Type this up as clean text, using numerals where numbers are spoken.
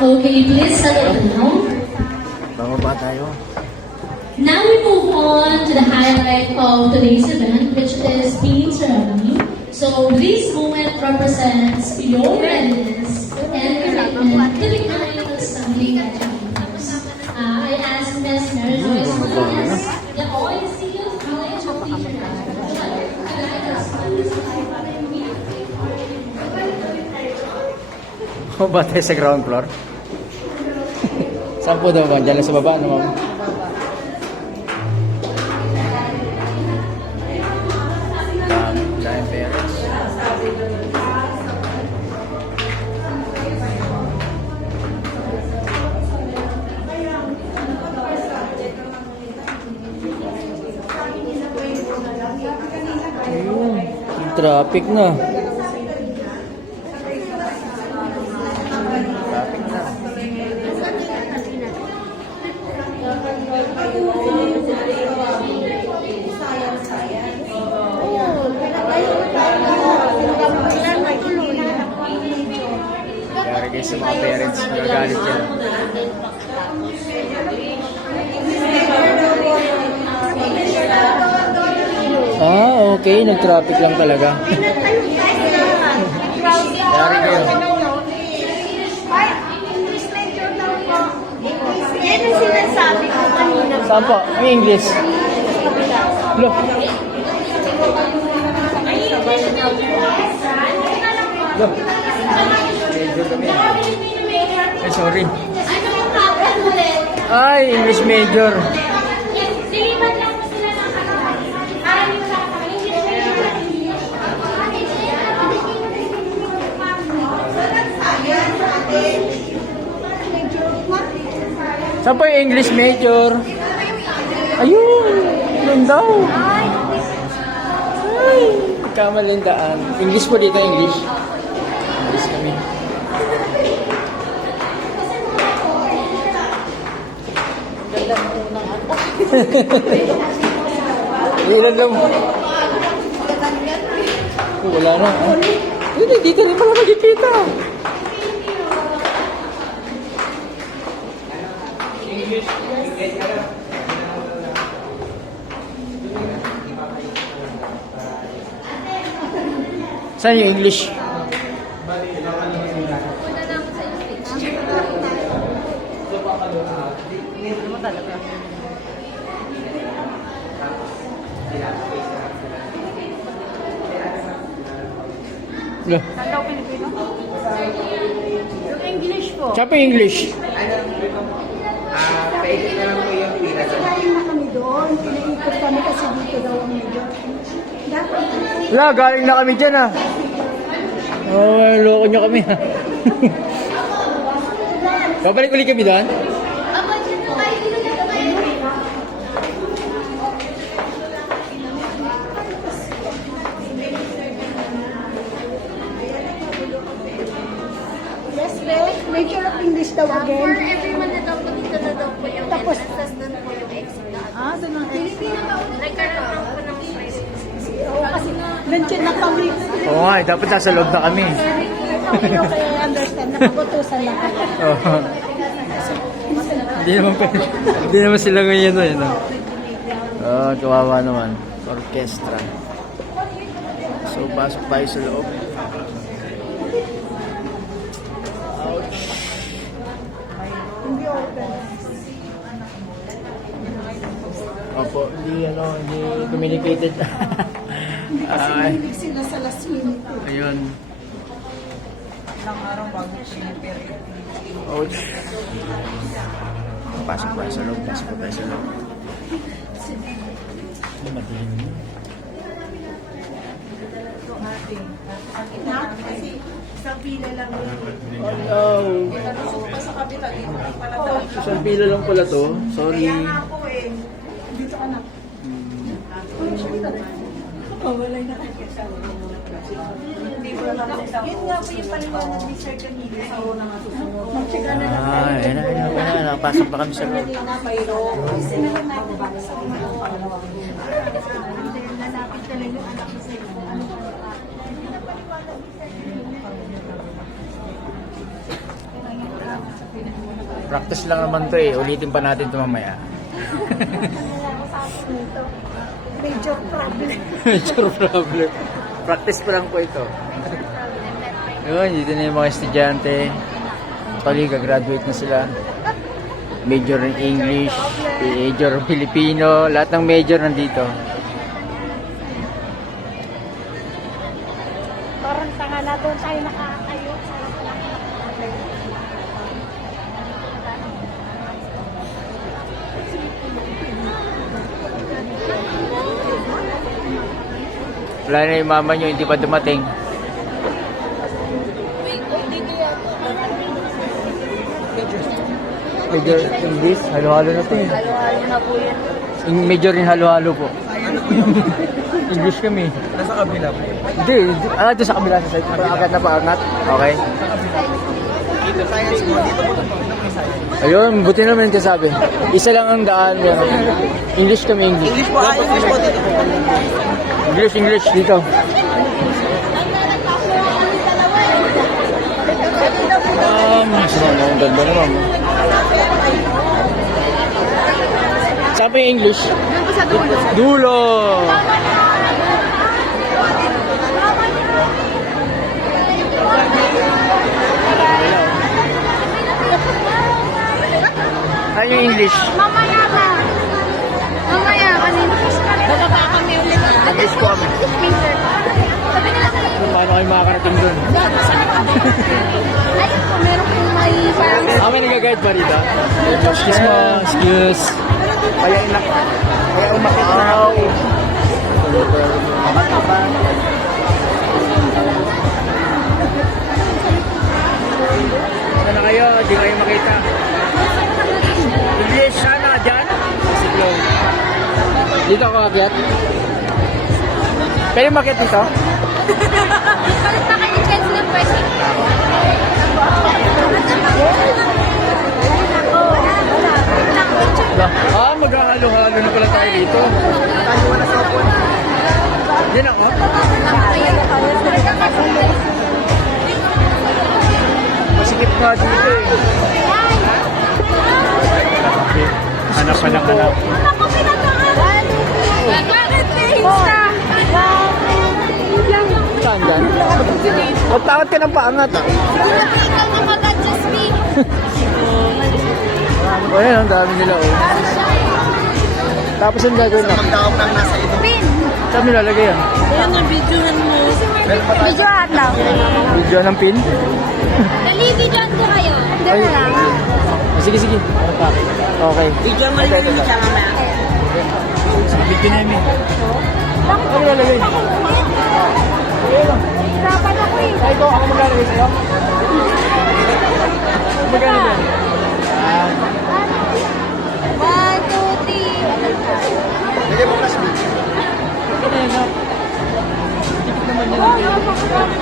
Okay, please settle down. Bababa tayo. Now we move on to the highlight of today's event, which is bean ceremony. So this moment represents your readiness and commitment to becoming outstanding educators. I asked Ms. Mary Joyce Flores, the OICU College of Teacher Bababa tayo sa ground floor. Saan po daw ba? Diyan lang sa baba, ano ma'am? Dahil parents. Ayun, yung traffic na. Traffic na. Kaya guys sa mga parents, nagagalit yan. Ah, okay. Nag-traffic lang talaga. Yari kayo. Yan ang sinasabi ko kanina. Saan po? Ang English. Look. Look. Ay, sorry. Ano yung kapal ulit? Ay, English major. Dilipat lang po sila ng kapal. Ayaw yung kapal. Saan po yung English major? Ayun. Doon daw. Ay, kamalindaan. English po dito, English. English kami. Ilan lang. Oh, wala na. Hindi, dito rin pala magkikita. Saan yung English? Loh. Yung English po. Siya pa yung English. Galing na kami doon. Pinaikot kami kasi dito daw ang medyo. Dapat Wala, galing na kami dyan ah. Oh, loko nyo kami ha. Babalik ulit kami doon? Aba, dyan po kayo. Dito na kayo. Yes, Beth. Major of English daw again. For everyone na daw po, dito na daw po yung Tapos- entrance, doon po yung exit na. Ah, doon ang Nagkaroon lang po ng space. Oo, kasi nandiyan na kami. Oo nga, dapat nasa loob na kami. Okay, okay, I understand. Nakagutusan lang kami. Oo. Hindi naman sila ngayon no, yun. Oh, kawawa naman. Orkestra. So, pasok tayo sa loob. Ouch. Hindi open. Opo, hindi communicated. Kasi Ay, mahilig sila sa last minute. ayun. Ouch. Pasok tayo sa loob, pasok tayo sa loob. Ano ba tingin mo? Kasi isang pila lang Oh, isang pila lang pala to. Sorry. ako eh. Dito ka na. Oh, wala na. Yun nga po yung paliwanag ni Sir kanina sa una nga susunod. Magtsaga na lang tayo. Ayun. Nakapasok pa kami sa loob. Kasi naman natin sa una. Lalapit talaga yung anak ko sa iyo. Ano ba? Hindi na paliwanag ni Sir. Practice lang naman to eh. Ulitin pa natin ito mamaya. Major problem. Major problem. Practice pa lang po ito. Yun, dito na yung mga estudyante. Actually, gagraduate na sila. Major in English, major in Filipino, lahat ng major nandito. Parang tanga na doon tayo nakakayo. Wala na yung mama nyo, hindi pa dumating. Major English, halo-halo na po yun. Halo-halo na po yun. Major in halo-halo po. English kami. Nasa kabila po. Hindi, doon sa kabila sa side. Paangat na paangat. Okay. Dito, science mo. Dito po may science. Ayun, buti naman yung sabi. Isa lang ang daan. English kami, English. English po, English po dito po. English dito. Ang ganda naman. Saan pa yung English? Dulo! Saan yung English? Mamaya ba? Mamaya, kanina. Bababa kami ulit. English po kami. Sabi nila kayo. Paano kayo makakarating dun? Ayun po, meron pong may parang May nag-guide pa rito? Excuse mo, excuse. Kaya umakit na ako. Ano na kayo? Hindi kayo makita. English, sana dyan? Siglo. Dito ako akyat? Pwede makit dito? palit na kayo chance ng person. Maghahalo-halo na pala tayo dito. Yan ako? Masikip nga dito eh. Hanap pa ng hanap. Saan dyan? Magtakot ka ng paangat ah. Ikaw na mag-adjust me. O yan, ang dami nila oh. Tapos ang gagawin na. Magdakap lang nasa ito. Pin. Saan nilalagay yan? Videohan lang. Video ng pin? Dali, videohan ko kayo. Ay. Sige, sige. Okay. Video mo rin yung siya mamaya. Sige, bitin namin. Ano nilalagay? Dapat ako eh. Ay, ito, ako maglalagay sa'yo? Magkano ba? 1, 2, 3. Bigyan mo plus B. Ano yan, no? Tikit naman yan.